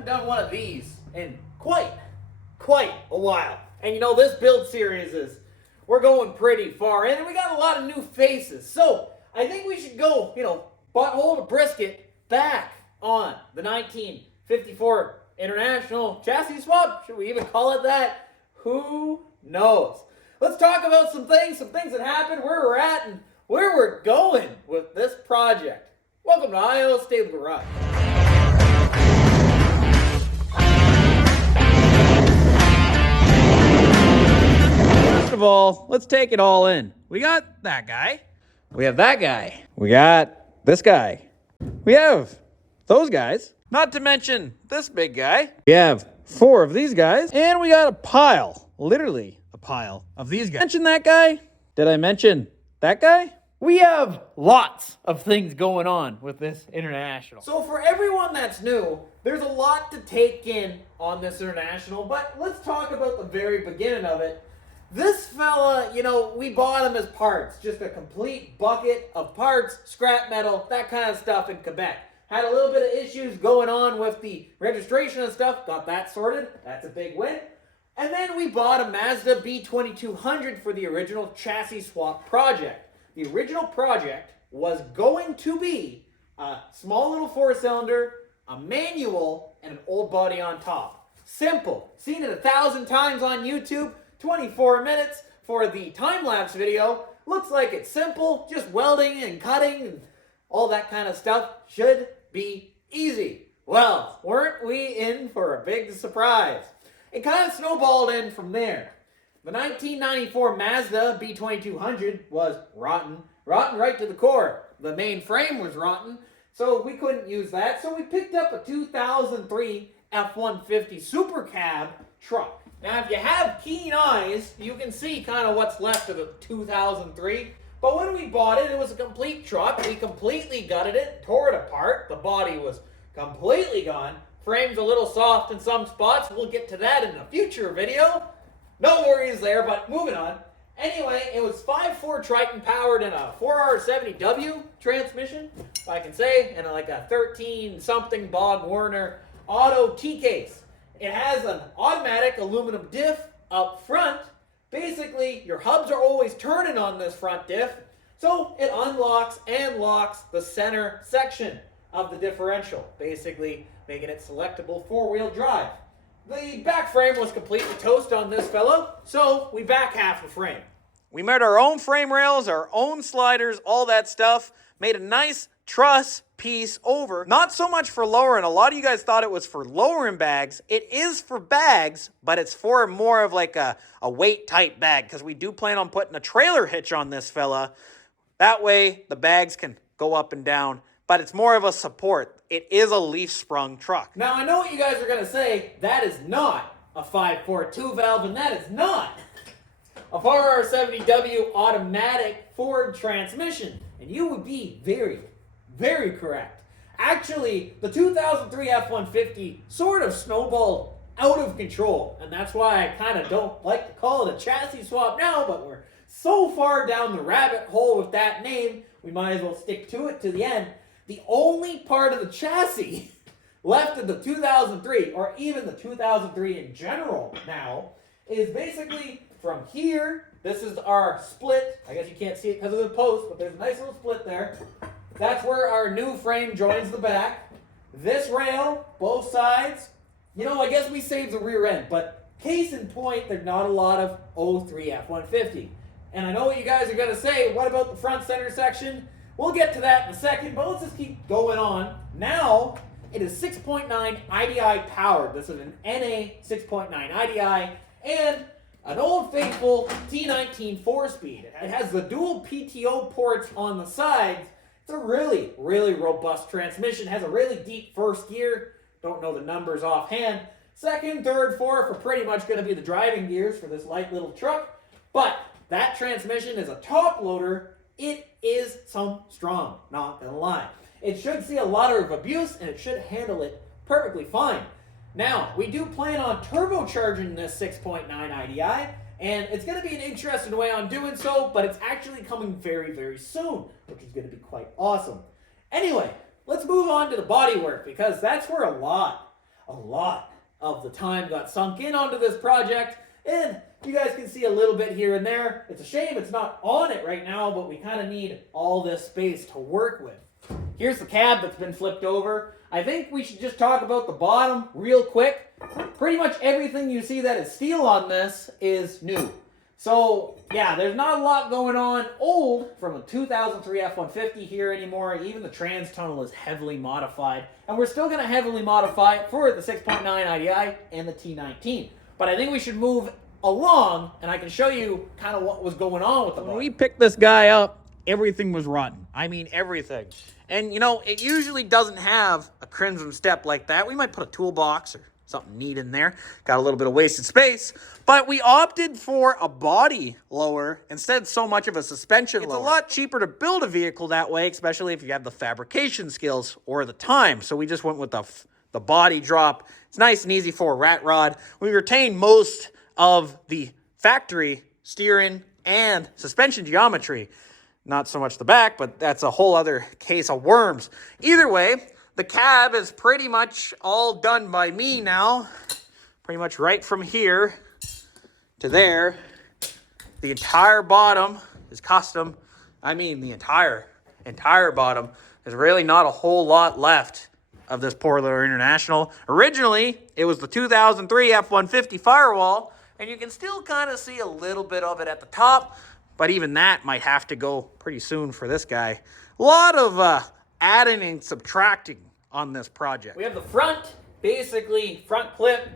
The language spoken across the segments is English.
haven't done one of these in quite a while. And you know, this build series we're going pretty far in, and we got a lot of new faces. So I think we should go, butthole to brisket back on the 1954 International Chassis Swap. Should we even call it that? Who knows? Let's talk about some things that happened, where we're at, and where we're going with this project. Welcome to IO Stable Garage. First of all, let's take it all in. We got that guy. We have that guy. We got this guy. We have those guys. Not to mention this big guy. We have 4 of these guys. And we got a pile, literally a pile of these guys. Mention that guy? Did I mention that guy? We have lots of things going on with this International. So for everyone that's new, there's a lot to take in on this International, but let's talk about the very beginning of it. This fella, we bought him as parts, just a complete bucket of parts, scrap metal, that kind of stuff in Quebec. Had a little bit of issues going on with the registration and stuff, got that sorted, that's a big win. And then we bought a Mazda B2200 for the original chassis swap project. The original project was going to be a small little 4-cylinder, a manual, and an old body on top. Simple. Seen it 1,000 times on YouTube. 24 minutes for the time-lapse video. Looks like it's simple, just welding and cutting and all that kind of stuff. Should be easy. Well, weren't we in for a big surprise? It kind of snowballed in from there. The 1994 Mazda B2200 was rotten right to the core. The main frame was rotten, so we couldn't use that. So we picked up a 2003 F-150 Super Cab truck. Now, if you have keen eyes, you can see kind of what's left of the 2003. But when we bought it, it was a complete truck. We completely gutted it, tore it apart. The body was completely gone. Frame's a little soft in some spots. We'll get to that in a future video. No worries there, but moving on. Anyway, it was 5.4 Triton powered in a 4R70W transmission, if I can say, and like a 13-something Bog Warner auto T-case. It has an automatic aluminum diff up front. Basically, your hubs are always turning on this front diff, so it unlocks and locks the center section of the differential, basically making it selectable 4-wheel drive. The back frame was completely toast on this fellow, so we back half the frame. We made our own frame rails, our own sliders, all that stuff, made a nice truss piece over. Not so much for lowering. A lot of you guys thought it was for lowering bags. It is for bags, but it's for more of like a weight type bag, because we do plan on putting a trailer hitch on this fella. That way the bags can go up and down, but it's more of a support. It is a leaf sprung truck. Now I know what you guys are going to say. That is not a 5.4 2-valve, and that is not a 4R70W automatic Ford transmission. And you would be very correct. Actually, the 2003 F-150 sort of snowballed out of control, and that's why I kind of don't like to call it a chassis swap now, but we're so far down the rabbit hole with that name, we might as well stick to it to the end. The only part of the chassis left of the 2003, or even the 2003 in general now, is basically from here. This is our split. I guess you can't see it because of the post, but there's a nice little split there. That's where our new frame joins the back. This rail, both sides. I guess we saved the rear end, but case in point, there's not a lot of 03 F-150. And I know what you guys are going to say. What about the front center section? We'll get to that in a second, but let's just keep going on. Now, it is 6.9 IDI powered. This is an NA 6.9 IDI and an old faithful T19 4-speed. It has the dual PTO ports on the sides. It's a really robust transmission. It has a really deep first gear. Don't know the numbers offhand. Second, third, fourth are pretty much going to be the driving gears for this light little truck. But that transmission is a top loader. It is some strong, not gonna lie. It should see a lot of abuse, and it should handle it perfectly fine. Now, we do plan on turbocharging this 6.9 IDI, and it's going to be an interesting way on doing so, but it's actually coming very soon, which is going to be quite awesome. Anyway, let's move on to the bodywork, because that's where a lot a lot of the time got sunk in onto this project, and you guys can see a little bit here and there. It's a shame it's not on it right now, but we kind of need all this space to work with. Here's the cab that's been flipped over. I think we should just talk about the bottom real quick. Pretty much everything you see that is steel on this is new. So, yeah, there's not a lot going on old from a 2003 F-150 here anymore. Even the trans tunnel is heavily modified. And we're still going to heavily modify it for the 6.9 IDI and the T19. But I think we should move along, and I can show you kind of what was going on with the body. When we picked this guy up, everything was rotten. I mean, everything. And, you know, it usually doesn't have a crimson step like that. We might put a toolbox or something neat in there. Got a little bit of wasted space. But we opted for a body lower instead so much of a suspension lower. It's a lot cheaper to build a vehicle that way, especially if you have the fabrication skills or the time. So we just went with the body drop. It's nice and easy for a rat rod. We retained most of the factory steering and suspension geometry. Not so much the back, but that's a whole other case of worms. Either way, the cab is pretty much all done by me now. Pretty much right from here to there. The entire bottom is custom. I mean, the entire bottom. There's really not a whole lot left of this poor little International. Originally, it was the 2003 F-150 firewall, and you can still kind of see a little bit of it at the top, but even that might have to go pretty soon for this guy. A lot of adding and subtracting on this project. We have the front, basically front flip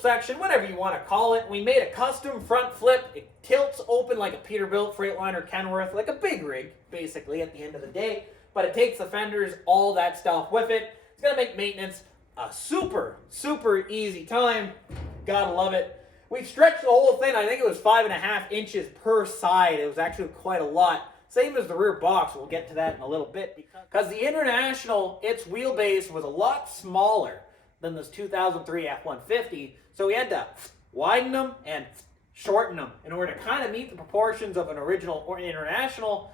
section, whatever you want to call it. We made a custom front flip. It tilts open like a Peterbilt, Freightliner, Kenworth, like a big rig, basically, at the end of the day. But it takes the fenders, all that stuff with it. It's going to make maintenance a super, super easy time. Gotta love it. We stretched the whole thing. I think it was 5.5 inches per side. It was actually quite a lot. Same as the rear box. We'll get to that in a little bit. Because the International, its wheelbase was a lot smaller than this 2003 F-150. So we had to widen them and shorten them in order to kind of meet the proportions of an original or International.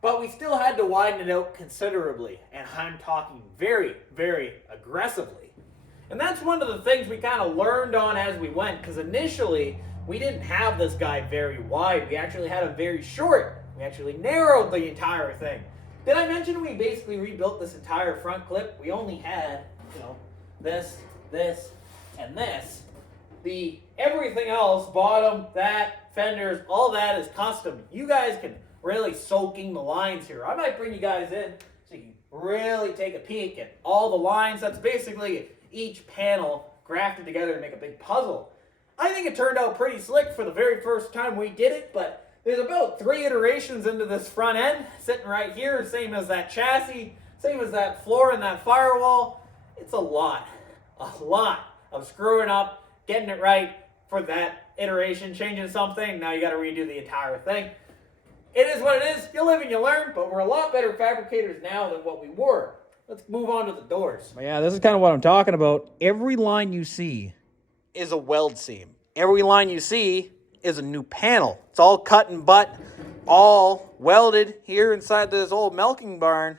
But we still had to widen it out considerably. And I'm talking very, very aggressively. And that's one of the things we kind of learned on as we went, because initially we didn't have this guy very wide. We actually had him very short. We actually narrowed the entire thing. Did I mention we basically rebuilt this entire front clip? We only had, you know, this, and this. Everything else, bottom, that, fenders, all that is custom. You guys can really soaking the lines here. I might bring you guys in so you can really take a peek at all the lines. That's basically each panel grafted together to make a big puzzle. I think it turned out pretty slick for the very first time we did it, but there's about 3 iterations into this front end, sitting right here, same as that chassis, same as that floor and that firewall. It's a lot of screwing up, getting it right for that iteration, changing something. Now you got to redo the entire thing. It is what it is. You live and you learn, but we're a lot better fabricators now than what we were. Let's move on to the doors. Yeah, this is kind of what I'm talking about. Every line you see is a weld seam. Every line you see is a new panel. It's all cut and butt, all welded here inside this old milking barn.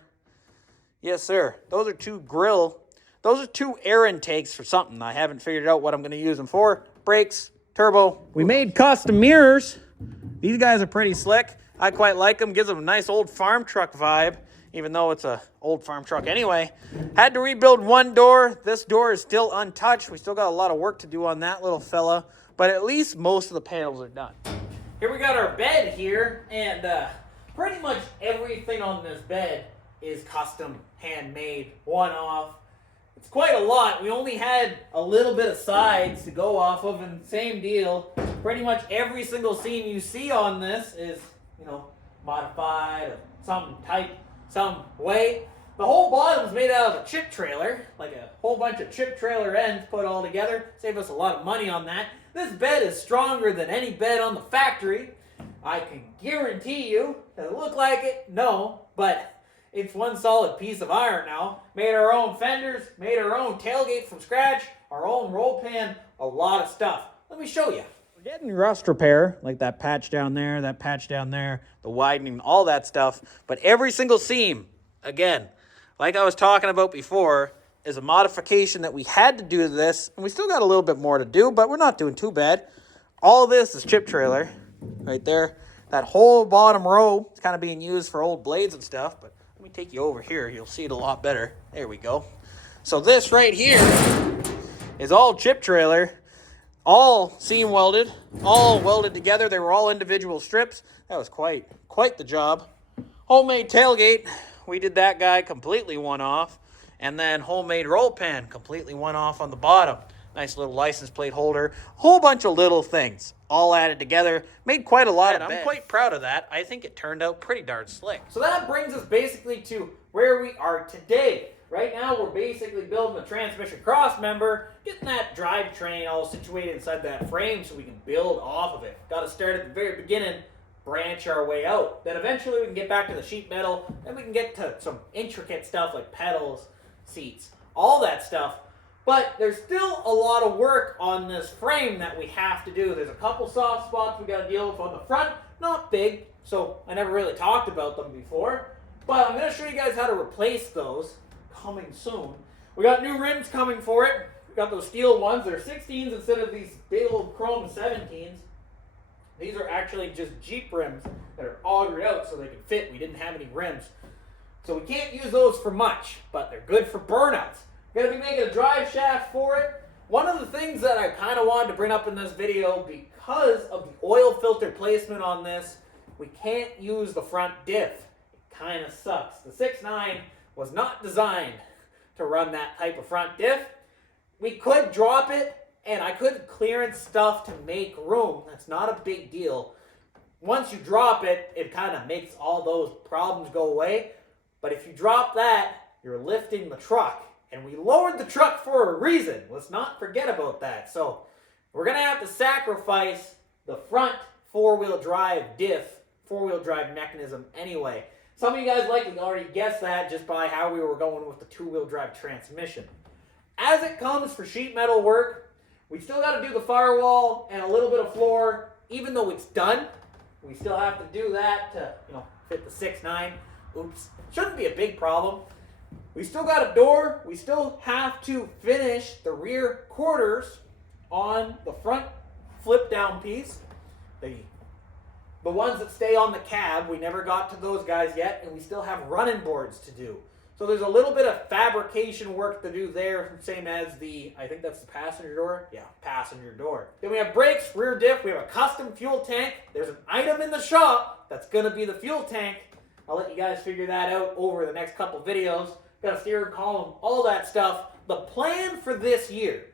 Yes, sir. Those are 2 air intakes for something. I haven't figured out what I'm going to use them for. Brakes, turbo. We made custom mirrors. These guys are pretty slick. I quite like them. Gives them a nice old farm truck vibe, even though it's a old farm truck anyway. Had to rebuild one door. This door is still untouched. We still got a lot of work to do on that little fella, but at least most of the panels are done. Here we got our bed here, and pretty much everything on this bed is custom, handmade, one-off. It's quite a lot. We only had a little bit of sides to go off of, and same deal. Pretty much every single seam you see on this is, you know, modified of some type, some way. The whole bottom's made out of a chip trailer, like a whole bunch of chip trailer ends put all together. Save us a lot of money on that. This bed is stronger than any bed on the factory. I can guarantee you. Does it look like it? No, but it's one solid piece of iron now. Made our own fenders, made our own tailgate from scratch, our own roll pan, a lot of stuff. Let me show you. We're getting rust repair, like that patch down there, the widening, all that stuff. But every single seam, again, like I was talking about before, is a modification that we had to do to this, and we still got a little bit more to do, but we're not doing too bad. All this is chip trailer right there. That whole bottom row is kind of being used for old blades and stuff, but let me take you over here. You'll see it a lot better. There we go. So this right here is all chip trailer, all seam welded, all welded together. They were all individual strips. That was quite the job. Homemade tailgate, we did that guy completely one off. And then homemade roll pan, completely one off on the bottom. Nice little license plate holder. A whole bunch of little things all added together. Made quite a lot of bed. I'm quite proud of that. I think it turned out pretty darn slick. So that brings us basically to where we are today. Right now we're basically building a transmission cross member, getting that drivetrain all situated inside that frame so we can build off of it. Got to start at the very beginning, branch our way out. Then eventually we can get back to the sheet metal, then we can get to some intricate stuff like pedals, seats, all that stuff. But there's still a lot of work on this frame that we have to do. There's a couple soft spots we got to deal with on the front. Not big, so I never really talked about them before. But I'm going to show you guys how to replace those coming soon. We got new rims coming for it. We got those steel ones. They're 16s instead of these big old chrome 17s. These are actually just Jeep rims that are augured out so they can fit. We didn't have any rims. So we can't use those for much, but they're good for burnouts. We're going to be making a drive shaft for it. One of the things that I kind of wanted to bring up in this video, because of the oil filter placement on this, we can't use the front diff. It kind of sucks. The 6.9 was not designed to run that type of front diff. We could drop it, and I could clearance stuff to make room. That's not a big deal. Once you drop it, it kind of makes all those problems go away. But if you drop that, you're lifting the truck. And we lowered the truck for a reason. Let's not forget about that. So we're going to have to sacrifice the front four-wheel drive diff, four-wheel drive mechanism anyway. Some of you guys likely already guessed that just by how we were going with the two-wheel drive transmission. As it comes for sheet metal work, we still got to do the firewall and a little bit of floor. Even though it's done, we still have to do that to, fit the 6.9. Oops. Shouldn't be a big problem. We still got a door. We still have to finish the rear quarters on the front flip down piece. The ones that stay on the cab, we never got to those guys yet, and we still have running boards to do. So there's a little bit of fabrication work to do there, same as I think that's the passenger door. Yeah, passenger door. Then we have brakes, rear diff. We have a custom fuel tank. There's an item in the shop that's going to be the fuel tank. I'll let you guys figure that out over the next couple videos. Got a steering column, all that stuff. The plan for this year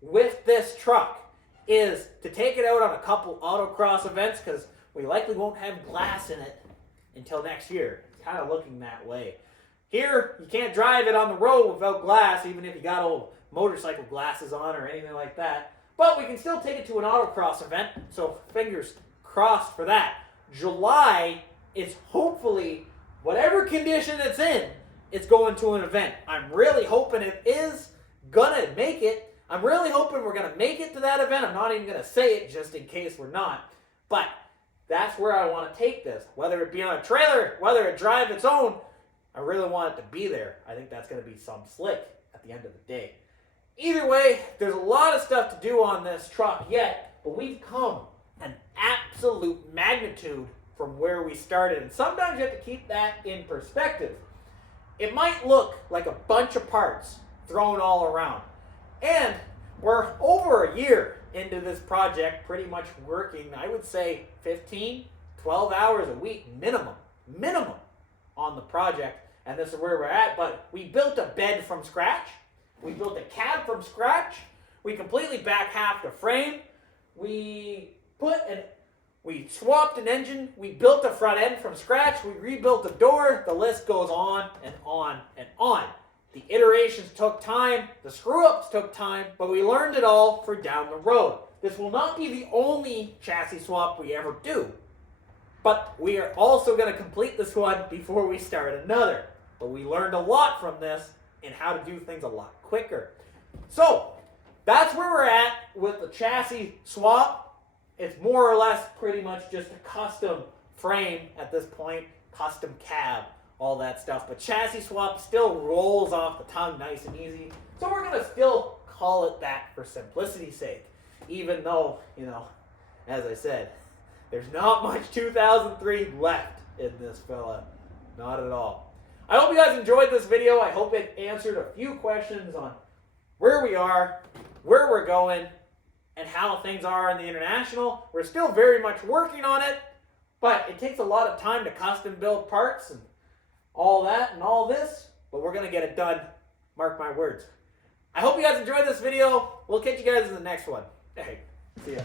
with this truck is to take it out on a couple autocross events because we likely won't have glass in it until next year. It's kind of looking that way. Here, you can't drive it on the road without glass, even if you got old motorcycle glasses on or anything like that. But we can still take it to an autocross event, so fingers crossed for that. July is hopefully, whatever condition it's in, it's going to an event. I'm really hoping it is gonna make it. I'm really hoping we're gonna make it to that event. I'm not even gonna say it just in case we're not. But that's where I want to take this. Whether it be on a trailer, whether it drive its own, I really want it to be there. I think that's gonna be some slick at the end of the day. Either way, there's a lot of stuff to do on this truck yet, but we've come an absolute magnitude from where we started. And sometimes you have to keep that in perspective. It might look like a bunch of parts thrown all around. And we're over a year into this project, pretty much working, I would say 15, 12 hours a week minimum on the project. And this is where we're at. But we built a bed from scratch. We built a cab from scratch. We completely back half the frame. We swapped an engine. We built a front end from scratch. We rebuilt the door. The list goes on and on and on. The iterations took time. The screw-ups took time. But we learned it all for down the road. This will not be the only chassis swap we ever do. But we are also going to complete this one before we start another. But we learned a lot from this and how to do things a lot quicker. So, that's where we're at with the chassis swap. It's more or less pretty much just a custom frame at this point, custom cab, all that stuff. But chassis swap still rolls off the tongue nice and easy. So we're going to still call it that for simplicity's sake. Even though, you know, as I said, there's not much 2003 left in this fella. Not at all. I hope you guys enjoyed this video. I hope it answered a few questions on where we are, where we're going, and how things are in the International. We're still very much working on it, but it takes a lot of time to custom build parts and all that and all this, but we're going to get it done. Mark my words. I hope you guys enjoyed this video. We'll catch you guys in the next one. Hey, see ya.